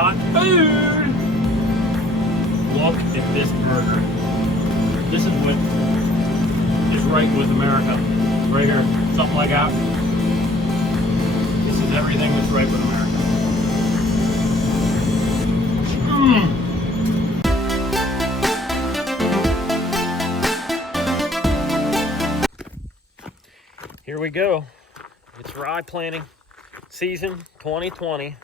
hot food. Look at this burger. This is what is right with America. Right here. Something like that. This is everything that's right with America. Here we go. It's rye planting season 2020.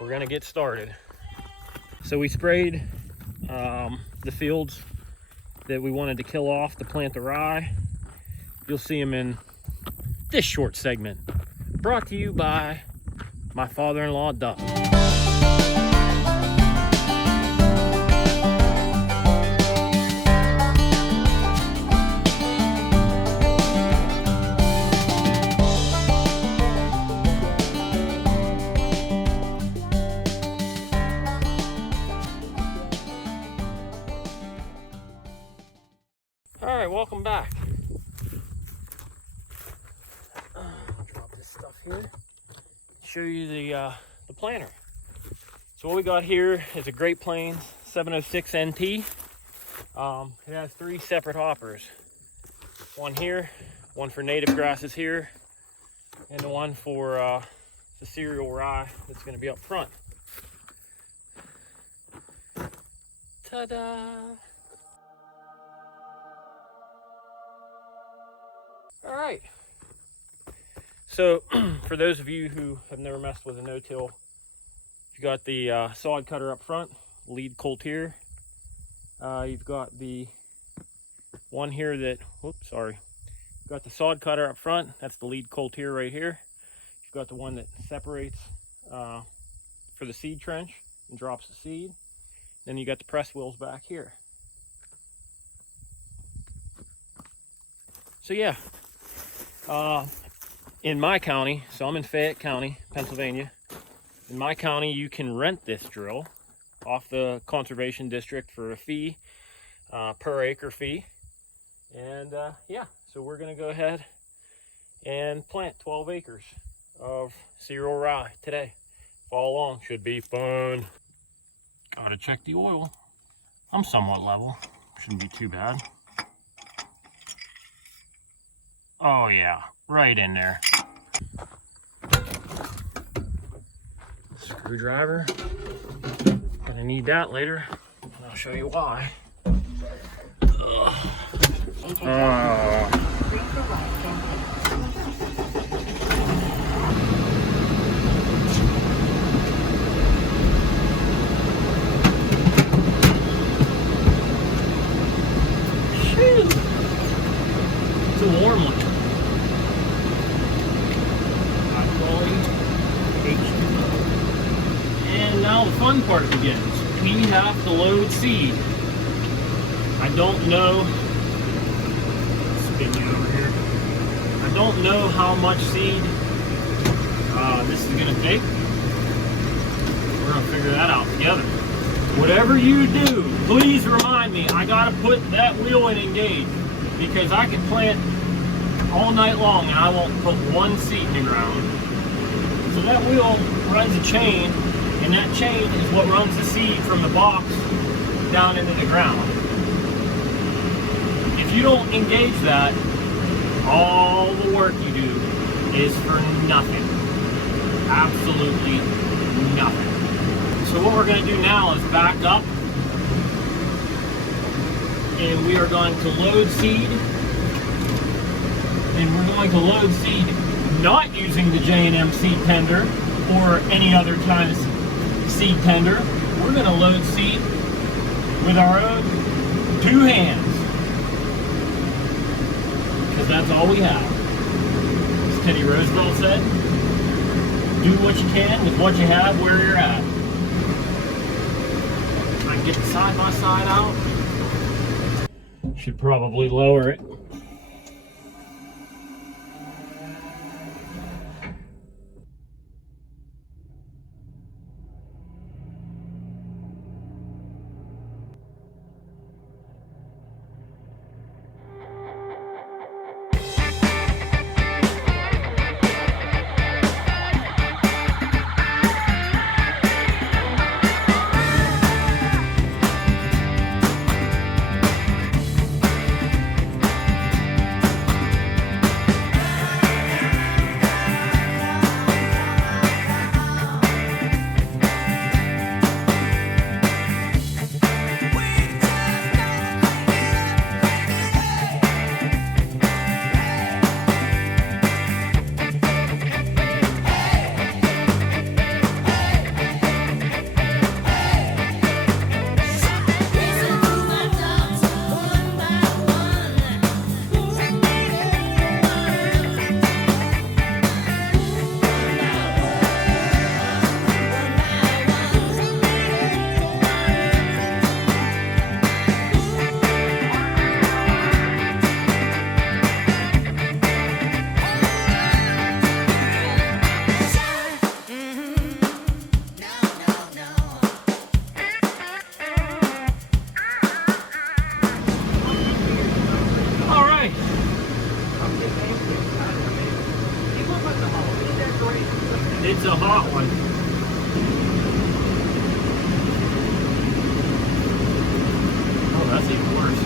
We're gonna get started. So we sprayed the fields that we wanted to kill off to plant the rye. You'll see them in this short segment, brought to you by my father-in-law, Duff. All right, welcome back. Drop this stuff here. Show you the planter. So what we got here is a Great Plains 706 NT. It has 3 separate hoppers. One here, one for native grasses here, and the one for the cereal rye that's going to be up front. Ta-da! All right. So for those of you who have never messed with a no-till, you've got the sod cutter up front, lead colt here. You've got the one here that, whoops, sorry. You've got the sod cutter up front. That's the lead colt here, right here. You've got the one that separates for the seed trench and drops the seed. Then you got the press wheels back here. So yeah. In my county, so I'm in Fayette County, Pennsylvania. In my county, you can rent this drill off the conservation district for a fee, per acre fee. And yeah, so we're gonna go ahead and plant 12 acres of cereal rye today. Follow along, should be fun. Gotta check the oil. I'm somewhat level, shouldn't be too bad. Oh yeah, right in there. Screwdriver. Gonna need that later. And I'll show you why. Shoot. It's a warm one. And now the fun part begins. We have to load seed. I don't know. Spin you over here. I don't know how much seed this is going to take. We're going to figure that out together. Whatever you do, please remind me. I got to put that wheel in engage because I can plant all night long and I won't put one seed in the ground. So that wheel runs a chain, and that chain is what runs the seed from the box down into the ground. If you don't engage that, all the work you do is for nothing. Absolutely nothing. So what we're going to do now is back up, and we are going to load seed, and we're going to load seed not using the J&M seed tender or any other kind of seed tender. We're going to load seed with our own 2 hands because that's all we have. As Teddy Roosevelt said, do what you can with what you have where you're at. I can get the side-by-side out. Should probably lower it. hot one. Oh, that's even worse.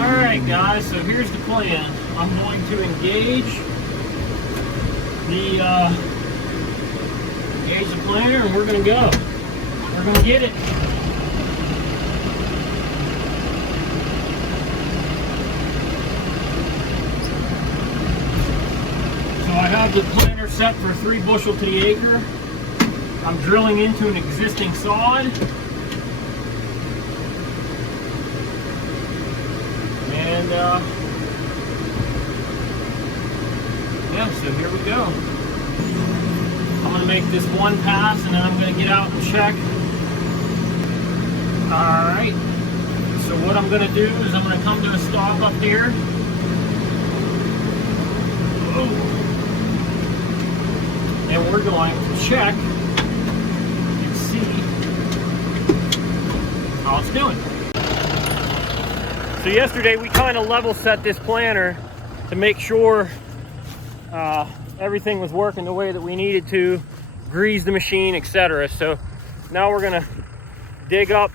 Alright guys, so here's the plan. I'm going to engage the planter and we're going to go. We're going to get it. So I have the planter set for 3 bushel to the acre. I'm drilling into an existing sod. And yeah, so here we go. I'm going to make this one pass and then I'm going to get out and check. Alright, so what I'm going to do is I'm going to come to a stop up there. Whoa. And we're going to check and see how it's doing. So yesterday we kind of level set this planter to make sure everything was working the way that we needed to, grease the machine, etc. So now we're gonna dig up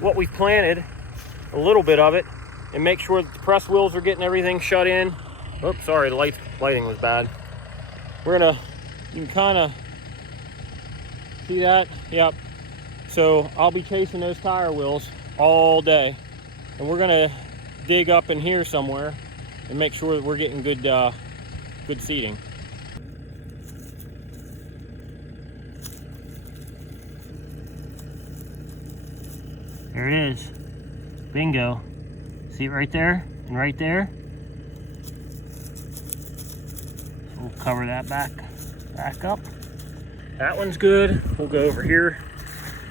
what we've planted, a little bit of it, and make sure that the press wheels are getting everything shut in. Oops, sorry, the lighting was bad. We're gonna, you can kind of see that, yep. So I'll be chasing those tire wheels all day, and we're gonna dig up in here somewhere and make sure that we're getting good good seating. There it is. Bingo. See it right there and right there? So we'll cover that back up. That one's good. We'll go over here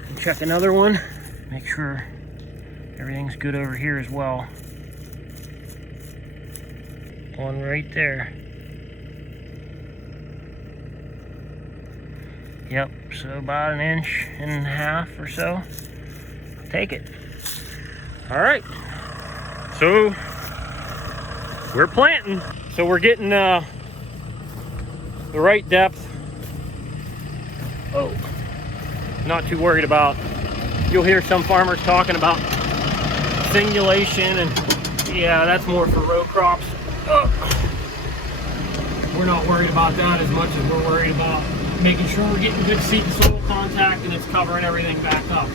and check another one. Make sure everything's good over here as well. One right there. Yep, so about 1.5 inches or so. Take it. All right, so we're planting. So we're getting the right depth. Oh, not too worried about. You'll hear some farmers talking about singulation, and yeah, that's more for row crops. Oh. We're not worried about that as much as we're worried about making sure we're getting good seed and soil contact and it's covering everything back up.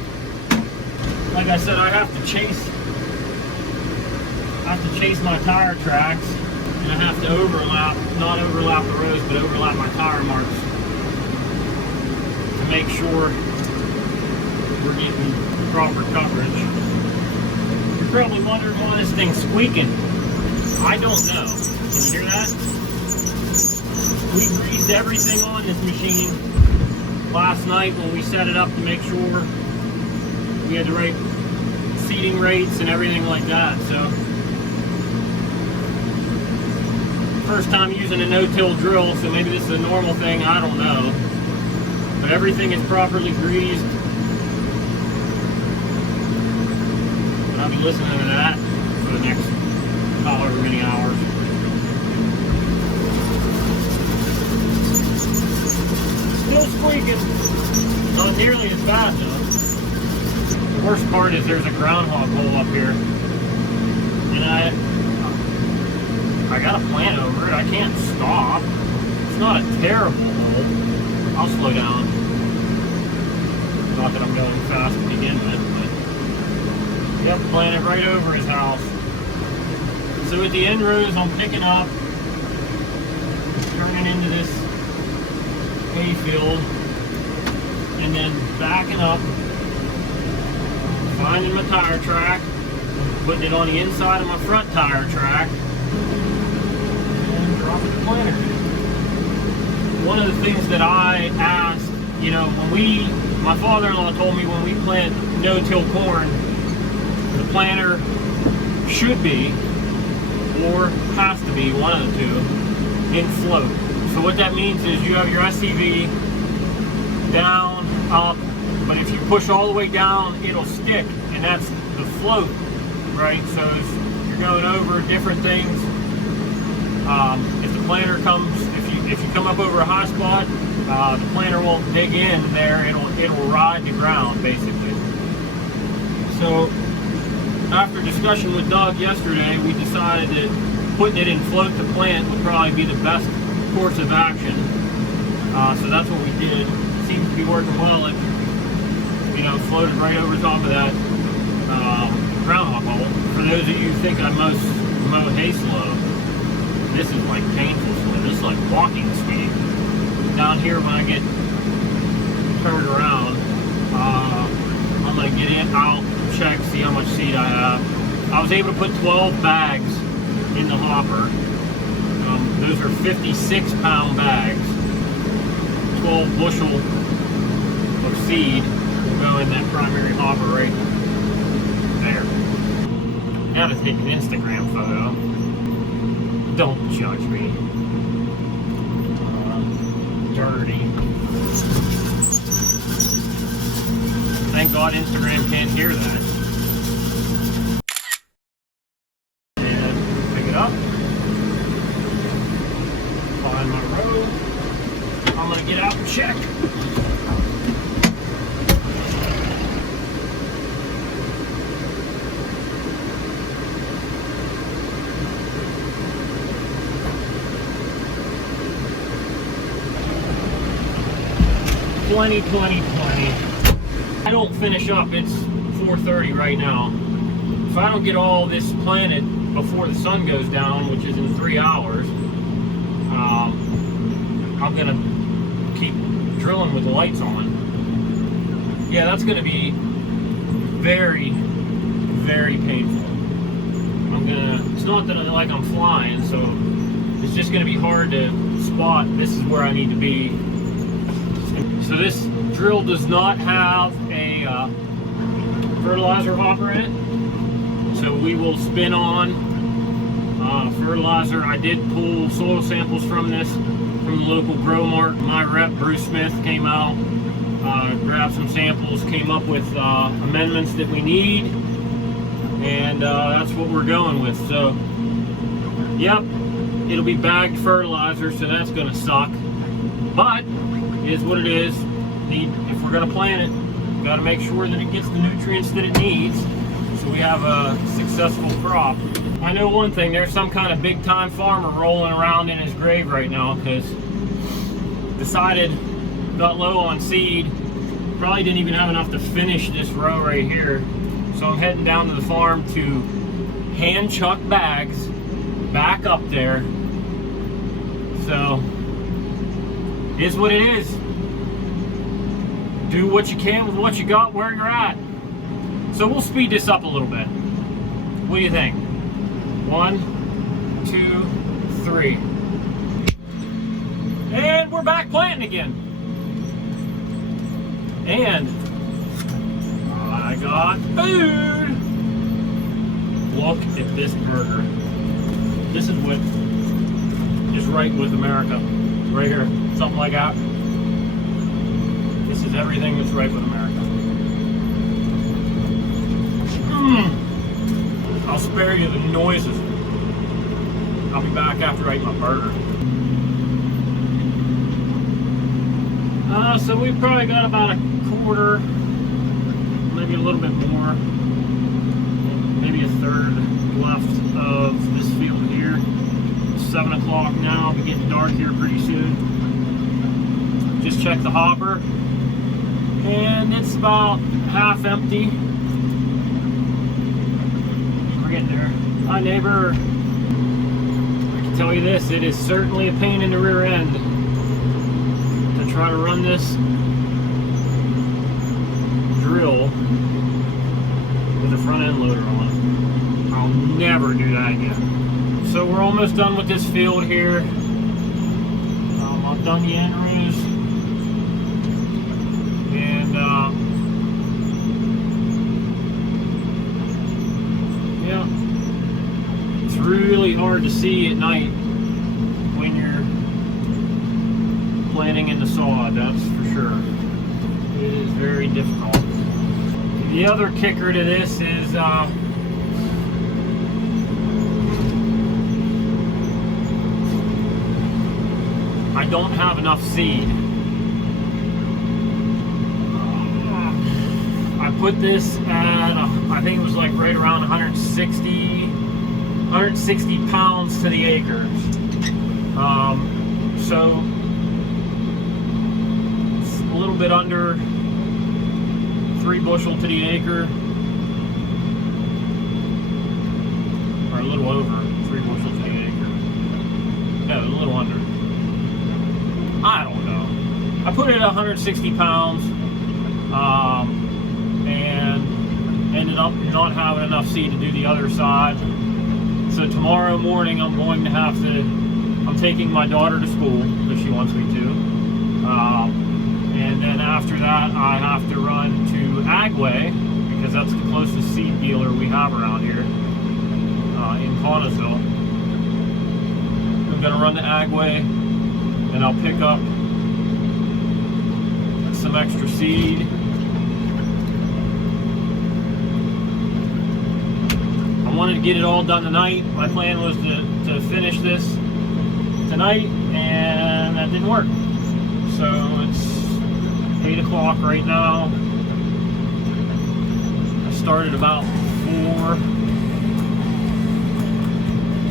Like I said, I have to chase my tire tracks, and I have to not overlap the rows, but overlap my tire marks to make sure we're getting proper coverage. You're probably wondering why this thing's squeaking. I don't know. Can you hear that? We greased everything on this machine last night when we set it up to make sure we had the right seeding rates and everything like that. So first time using a no-till drill, so maybe this is a normal thing, I don't know. But everything is properly greased. And I'll be listening to that for the next however many hours. Still squeaking. Not nearly as bad though. The worst part is there's a groundhog hole up here. And I got a plant over it. I can't stop. It's not a terrible hole. I'll slow down. Not that I'm going fast to begin with, but yep, planted right over his house. So at the end rows I'm picking up, turning into this hayfield, and then backing up, finding my tire track, putting it on the inside of my front tire track, and dropping the planter. One of the things that I asked, you know, my father-in-law told me when we plant no-till corn, the planter should be, or has to be, one of the two, in float. So what that means is you have your SCV down, up, but if you push all the way down, it'll stick, and that's the float, right? So if you're going over different things, if the planter comes, if you come up over a high spot, the planter won't dig in there. It'll ride the ground basically. So after discussion with Doug yesterday, we decided that putting it in float to plant would probably be the best course of action. So that's what we did. Seems to be working well. It, floated right over top of that groundhog hole. For those of you who think I mow hay slow, this is like painful slow. This is like walking speed. Down here when I get turned around, I'm gonna get in, out, check, see how much seed I have. I was able to put 12 bags in the hopper. Those are 56-pound bags. 12 bushel of seed will go in that primary hopper right there. Now to take an Instagram photo. Don't judge me. Dirty. Thank God Instagram can't hear that. And pick it up. Find my row. I'm gonna get out and check. Plenty. I don't finish up, it's 4:30 right now. If I don't get all this planted before the sun goes down, which is in 3 hours, I'm gonna keep drilling with the lights on. Yeah, that's gonna be very, very painful. It's not that I'm flying, so it's just gonna be hard to spot this is where I need to be. So this drill does not have a fertilizer hopper in it. So we will spin on fertilizer. I did pull soil samples from the local grow mart. My rep, Bruce Smith, came out, grabbed some samples, came up with amendments that we need, and that's what we're going with. So, yep, it'll be bagged fertilizer, so that's going to suck. But it is what it is. If we're going to plant it, we've got to make sure that it gets the nutrients that it needs so we have a successful crop. I know one thing, there's some kind of big time farmer rolling around in his grave right now because got low on seed, probably didn't even have enough to finish this row right here. So I'm heading down to the farm to hand chuck bags back up there. So it is what it is. Do what you can with what you got where you're at. So we'll speed this up a little bit. What do you think? 1, 2, 3. And we're back planting again. And I got food. Look at this burger. This is what is right with America. Right here, something like that. This is everything that's right with America. I'll spare you the noises. I'll be back after I eat my burger. So we've probably got about a quarter, maybe a little bit more, maybe a third left of this field here. It's 7 o'clock now. It'll be getting dark here pretty soon. Just check the hopper, and it's about half empty. We're getting there. Hi, neighbor. I can tell you this, it is certainly a pain in the rear end to try to run this drill with a front end loader on. I'll never do that again. So we're almost done with this field here. I've done the end rows. And yeah, it's really hard to see at night when you're planting in the sod, that's for sure. It is very difficult. The other kicker to this is I don't have enough seed. I put this at, I think it was like right around 160 pounds to the acre. So it's a little bit under 3 bushel to the acre, or a little over 3 bushel to the acre. No, a little under. I don't know. I put it at 160 pounds, and ended up not having enough seed to do the other side. So tomorrow morning I'm going to have to, I'm taking my daughter to school if she wants me to. And then after that I have to run to Agway, because that's the closest seed dealer we have around here in Connellsville. I'm going to run to Agway and I'll pick up some extra seed. I wanted to get it all done tonight. My plan was to finish this tonight, and that didn't work. So it's 8 o'clock right now. I started about 4.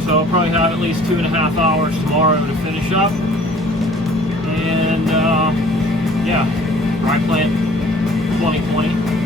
So I'll probably have at least 2.5 hours tomorrow to finish up. And yeah, rye plant 2020.